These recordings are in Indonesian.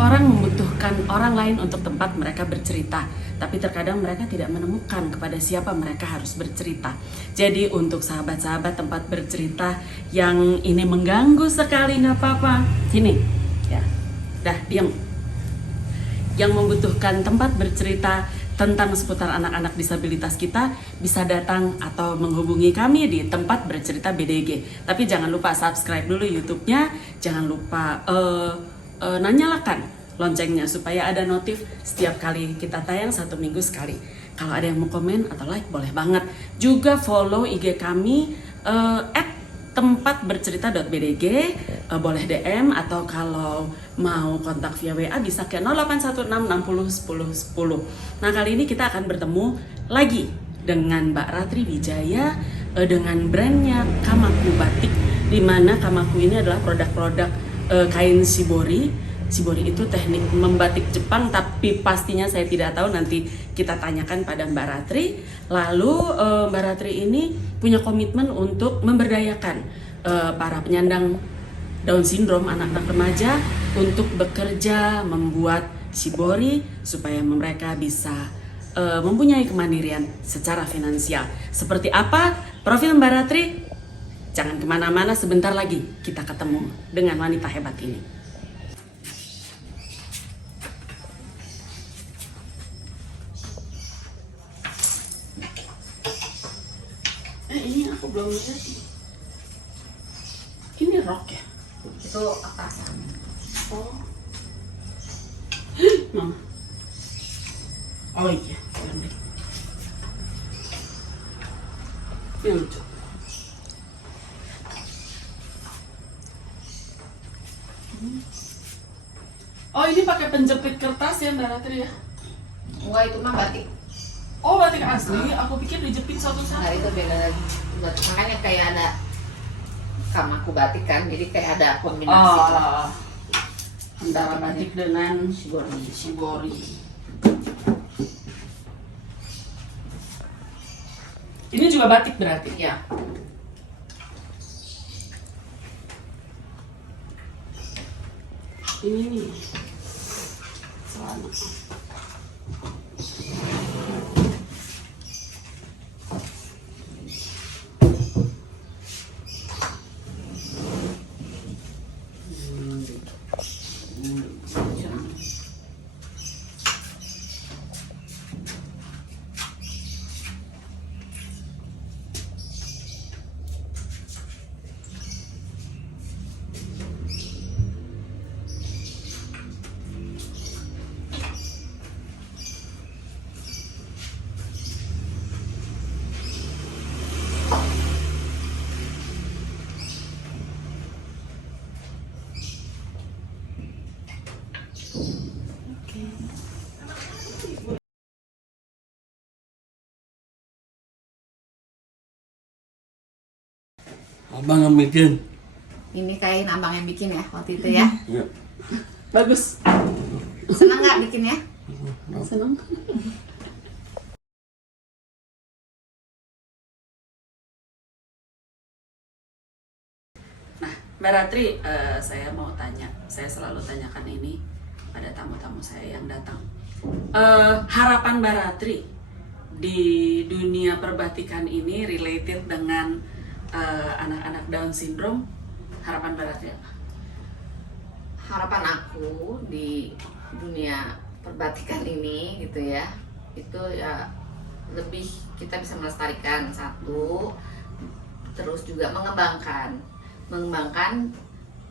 orang membutuhkan orang lain untuk tempat mereka bercerita, tapi terkadang mereka tidak menemukan kepada siapa mereka harus bercerita. Jadi untuk sahabat-sahabat tempat bercerita yang ini mengganggu sekali, nggak apa-apa. Sini, ya, dah diam. Yang membutuhkan tempat bercerita tentang seputar anak-anak disabilitas kita bisa datang atau menghubungi kami di tempat bercerita BDG. Tapi jangan lupa subscribe dulu YouTube-nya, jangan lupa nyalakan loncengnya supaya ada notif setiap kali kita tayang 1 minggu sekali. Kalau ada yang mau komen atau like boleh banget. Juga follow IG kami @tempatbercerita.bdg, boleh DM atau kalau mau kontak via WA bisa ke 0816601010. Nah, kali ini kita akan bertemu lagi dengan Mbak Ratri Wijaya dengan brandnya Kamaku Batik, di mana Kamaku ini adalah produk-produk kain shibori. Shibori itu teknik membatik Jepang, tapi pastinya saya tidak tahu, nanti kita tanyakan pada Mbak Ratri. Lalu Mbak Ratri ini punya komitmen untuk memberdayakan para penyandang Down syndrome, anak-anak remaja, untuk bekerja membuat shibori supaya mereka bisa mempunyai kemandirian secara finansial. Seperti apa profil Mbak Ratri? Jangan kemana-mana, sebentar lagi kita ketemu dengan wanita hebat ini. Ini aku belum lihat. Ini rok ya? Itu atasan. Oh. Mama. Oh iya, pendek. Ini lucu. Oh, ini pakai penjepit kertas ya Mbak Ratri ya? Enggak, itu mah batik. Oh, batik asli. Aku pikir dijepit Nah, satu-satu. itu beda lagi. Makanya kayak ada Kamaku Batik kan, jadi kayak ada kombinasi lah. Antara batik dengan Shibori. shibori. Ini juga batik berarti? Ya. Ini nih. Celana. Abang yang bikin. Ini kain abang yang bikin ya waktu itu ya. Iya. Bagus. Senang nggak bikinnya? Senang. Nah, Mbak Ratri, saya mau tanya. Saya selalu tanyakan ini pada tamu-tamu saya yang datang. Harapan Mbak Ratri di dunia perbatikan ini related dengan anak-anak Down syndrome, harapan Mbak Ratri apa? Harapan aku di dunia perbatikan ini gitu ya, itu ya lebih kita bisa melestarikan satu, terus juga mengembangkan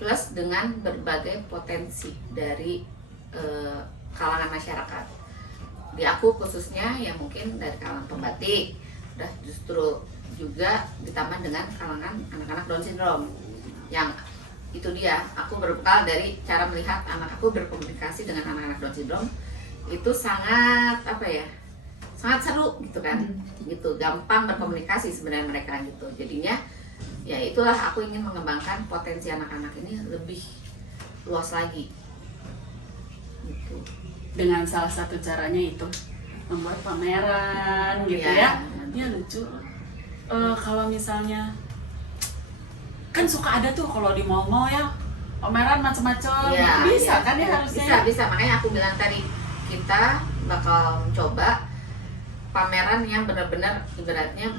plus dengan berbagai potensi dari kalangan masyarakat. Di aku khususnya ya mungkin dari kalangan pembatik, udah justru juga ditambah dengan kalangan anak-anak Down syndrome. Yang itu dia, aku berbekal dari cara melihat anak aku berkomunikasi dengan anak-anak Down syndrome itu sangat apa ya, sangat seru gitu kan, gitu gampang berkomunikasi sebenarnya mereka gitu. Jadinya ya itulah, aku ingin mengembangkan potensi anak-anak ini lebih luas lagi gitu. Dengan salah satu caranya itu membuat pameran gitu ya. Ya lucu. Kalau misalnya kan suka ada tuh kalau di mall-mall ya, pameran macam-macam. Iya, Bisa iya. kan ya harusnya? Bisa. Makanya aku bilang tadi kita bakal mencoba pameran yang benar-benar ibaratnya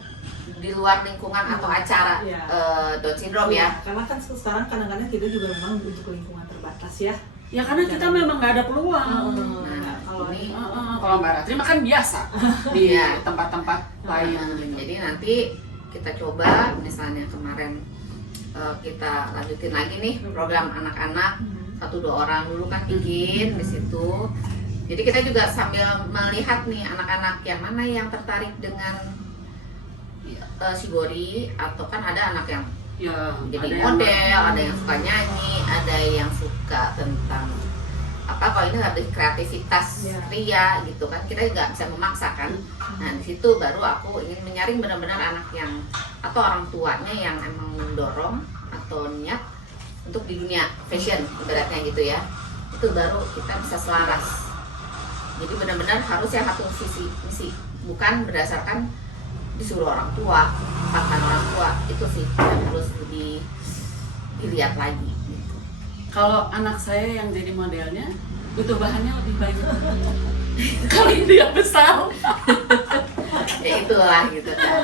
di luar lingkungan atau acara Iya. Down syndrome ya. Karena kan sekarang kadang-kadang kita juga memang untuk lingkungan terbatas ya. Ya karena kita memang nggak ada peluang. Nah, kalau ini Kalau Mbak Ratri mah kan biasa di Iya. tempat-tempat lain gitu. jadi nanti kita coba misalnya kemarin kita lanjutin lagi nih program anak-anak 1-2 orang dulu kan bikin di situ. Jadi kita juga sambil melihat nih anak-anak yang mana yang tertarik dengan shibori, atau kan ada anak yang Ya, jadi ada yang- model, ada yang suka nyanyi, ada yang suka tentang apa, kalau ini lebih kreativitas Ya. ria gitu kan, kita nggak bisa memaksakan. Nah di situ baru aku ingin menyaring benar-benar anak yang atau orang tuanya yang emang mendorong atau niat untuk di dunia fashion ibaratnya gitu ya, itu baru kita bisa selaras. Jadi benar-benar harus yang satu misi, bukan berdasarkan disuruh orang tua, pakan orang tua, itu sih yang harus lebih dilihat lagi gitu. Kalau anak saya yang jadi modelnya butuh bahannya lebih banyak. Kalau dia besar. Ya itulah gitu kan.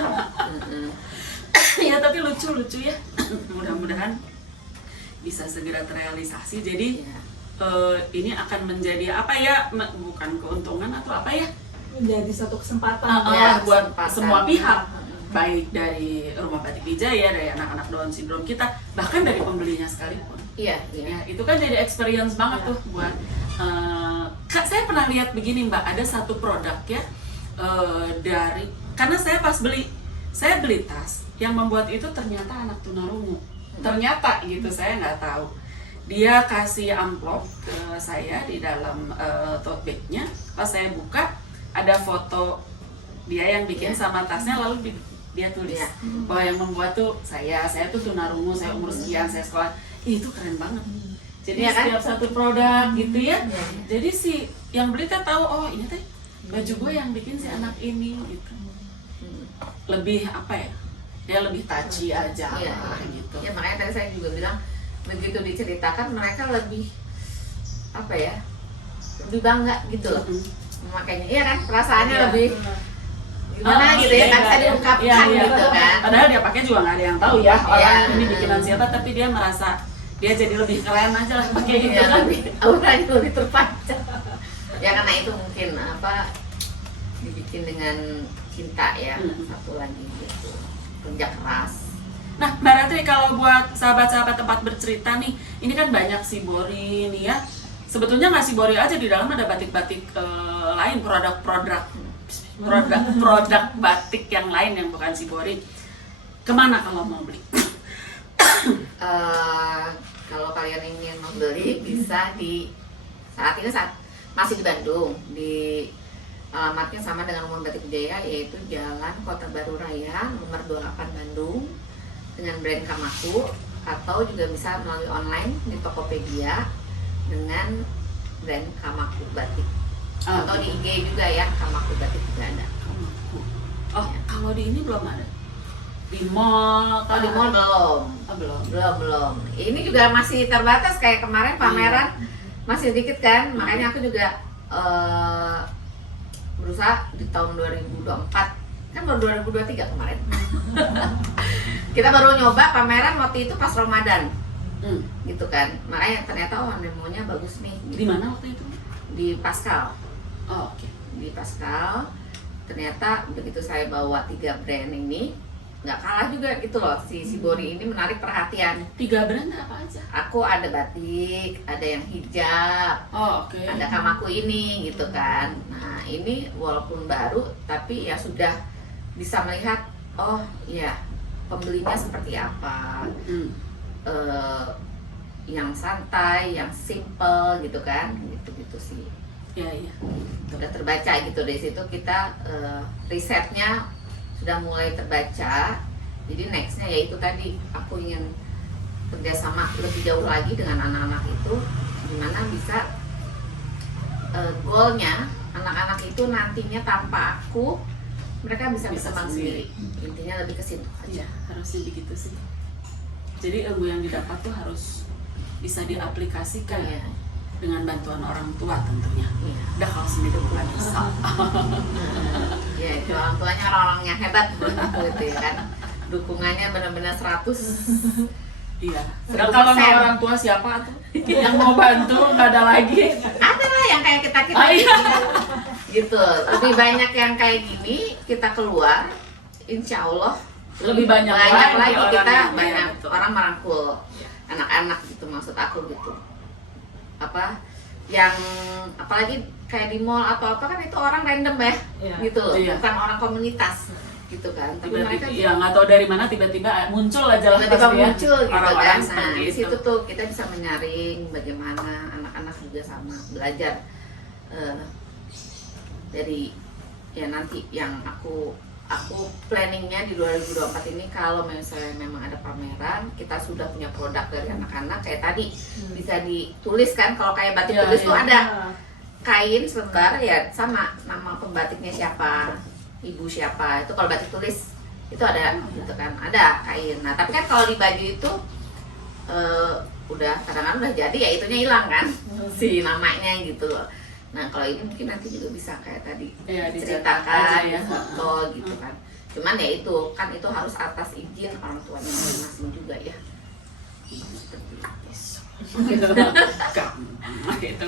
Ya tapi lucu ya. Mudah-mudahan bisa segera terrealisasi. Jadi Ya. ini akan menjadi apa ya? Bukan keuntungan atau apa ya? menjadi satu kesempatan Ya, buat kesempatan. semua pihak, baik dari Rumah Batik Wijaya, dari anak-anak Down syndrome kita, bahkan dari pembelinya sekalipun. Iya, Ya, itu kan jadi experience banget tuh buat Kak, saya pernah lihat begini Mbak, ada satu produk ya dari, karena saya pas saya beli tas yang membuat itu ternyata anak tunarungu. Ternyata gitu, saya nggak tahu. Dia kasih amplop ke saya di dalam tote bag-nya. Pas saya buka, ada foto dia yang bikin sama tasnya, lalu dia tulis Iya. bahwa yang membuat tuh saya tuh tunarungu, saya umur sekian, saya sekolah. Itu keren banget. Jadi Iya kan? setiap satu produk gitu ya. Iya. Jadi si yang beli kan tahu, oh ini teh baju gue yang bikin si anak ini gitu. Lebih apa ya? Dia lebih touchy aja Iya. lah gitu. Ya makanya tadi saya juga bilang begitu diceritakan mereka lebih apa ya? Lebih bangga gitu loh. Makanya iya kan perasaannya Iya. lebih gimana gitu ya, kan bisa diungkapkan gitu kan. Padahal dia pakai juga nggak ada yang tahu ya orang Iya. ini bikinan siapa, tapi dia merasa dia jadi lebih keren aja lah pakai gitu Ya, kan. lebih auranya lebih terpancar. Ya karena itu mungkin apa dibikin dengan cinta ya, satu lagi gitu, kerja keras. Nah, Mbak Ratri, kalau buat sahabat-sahabat tempat bercerita nih, ini kan banyak shibori nih ya. Sebetulnya nggak shibori aja, di dalam ada batik-batik lain, produk batik yang lain yang bukan shibori. Kemana kalau mau beli? Kalau kalian ingin membeli bisa di saat masih di Bandung, di alamatnya sama dengan Rumah Batik Wijaya, yaitu Jalan Kota Baru Raya nomor 28 Bandung dengan brand Kamaku, atau juga bisa melalui online di Tokopedia dengan brand Kamaku Batik, atau di IG juga ya, Kamaku Batik juga ada. Oh, kalau di ini belum ada? Di mall? Kalau di mall belum. Oh, belum. Belum. Ini juga masih terbatas kayak kemarin pameran masih sedikit kan, makanya aku juga berusaha di tahun 2024, kan baru 2023 kemarin. Kita baru nyoba pameran waktu itu pas Ramadan, gitu kan. Makanya ternyata anemonya bagus nih. Di mana waktu itu? Di Pascal. Oh, oke. Di Pascal. Ternyata begitu saya bawa 3 brand ini, nggak kalah juga gitu loh, si shibori ini menarik perhatian. 3 brand apa aja? Aku ada batik, ada yang hijab, Oh, oke. ada Kamaku ini gitu kan. Nah ini walaupun baru tapi ya sudah bisa melihat, oh ya pembelinya seperti apa, yang santai, yang simple gitu kan, gitu sih. Ya, iya. Sudah terbaca gitu, dari situ kita risetnya sudah mulai terbaca. Jadi nextnya yaitu tadi aku ingin kerjasama lebih jauh lagi dengan anak-anak itu, gimana bisa goalnya anak-anak itu nantinya tanpa aku mereka bisa berkembang sendiri. Intinya lebih ke situ aja. Iya, harusnya begitu sih. Jadi ilmu yang didapat tuh harus bisa diaplikasikan Iya. dengan bantuan orang tua tentunya. Iya. Udah kalau sendiri bukan bisa. Ya itu orang tuanya orang-orang yang hebat gitu ya kan. Dukungannya benar-benar 100. Iya. Sedangkan kalau nggak orang tua siapa tuh yang mau bantu, nggak ada lagi. Ada lah yang kayak kita Oh, iya. gitu. Lebih banyak yang kayak gini kita keluar, insya Allah Lebih banyak lagi lagi orang kita yang- banyak iya, betul. orang merangkul anak-anak gitu, maksud aku gitu. Apa yang apalagi kayak di mall atau apa kan itu orang random ya, Iya. gitu loh, Iya. bukan orang komunitas gitu kan. Tapi mereka Tiba-tiba, ya nggak tahu dari mana tiba-tiba muncul aja lah tiba-tiba pasti ya, muncul gitu orang-orang kan. Nah, seperti di itu. situ tuh kita bisa menyaring bagaimana anak-anak juga sama belajar dari ya nanti yang aku planningnya di 2024 ini kalau misalnya memang ada pameran, kita sudah punya produk dari anak-anak kayak tadi bisa ditulis kan, kalau kayak batik Iya, tulis iya. tuh ada kain selembar ya sama nama pembatiknya siapa, ibu siapa, itu kalau batik tulis itu ada gitu kan, ada kain. Nah tapi kan kalau di baju itu udah kadang-kadang udah jadi ya itunya hilang kan si namanya gitu loh. Nah kalau ini mungkin nanti juga bisa kayak tadi Iya, dicetak diceritakan, aja ya. foto gitu kan. Cuman ya itu kan itu harus atas izin orang tuanya masing-masing juga ya. Seperti itu. Gampang gitu.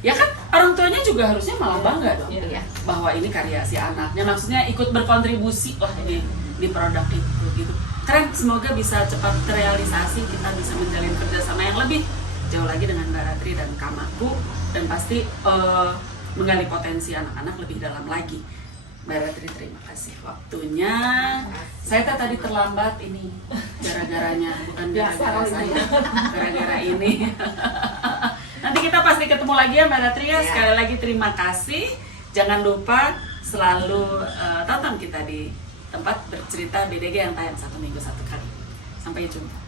Ya kan orang tuanya juga harusnya malah bangga dong Iya. bahwa ini karya si anaknya, maksudnya ikut berkontribusi lah di produk itu gitu. Keren, semoga bisa cepat terrealisasi, kita bisa menjalin kerjasama yang lebih jauh lagi dengan Mbak Ratri dan Kamaku, dan pasti menggali potensi anak-anak lebih dalam lagi. Mbak Ratri, terima kasih waktunya. Saya tadi terlambat ini gara-garanya, bukan gara-gara saya, gara-gara ini. Nanti kita pasti ketemu lagi ya Mbak Ratri ya. Ya. Sekali lagi terima kasih. Jangan lupa selalu tonton kita di tempat bercerita BDG yang tayang 1 minggu 1 kali. Sampai jumpa.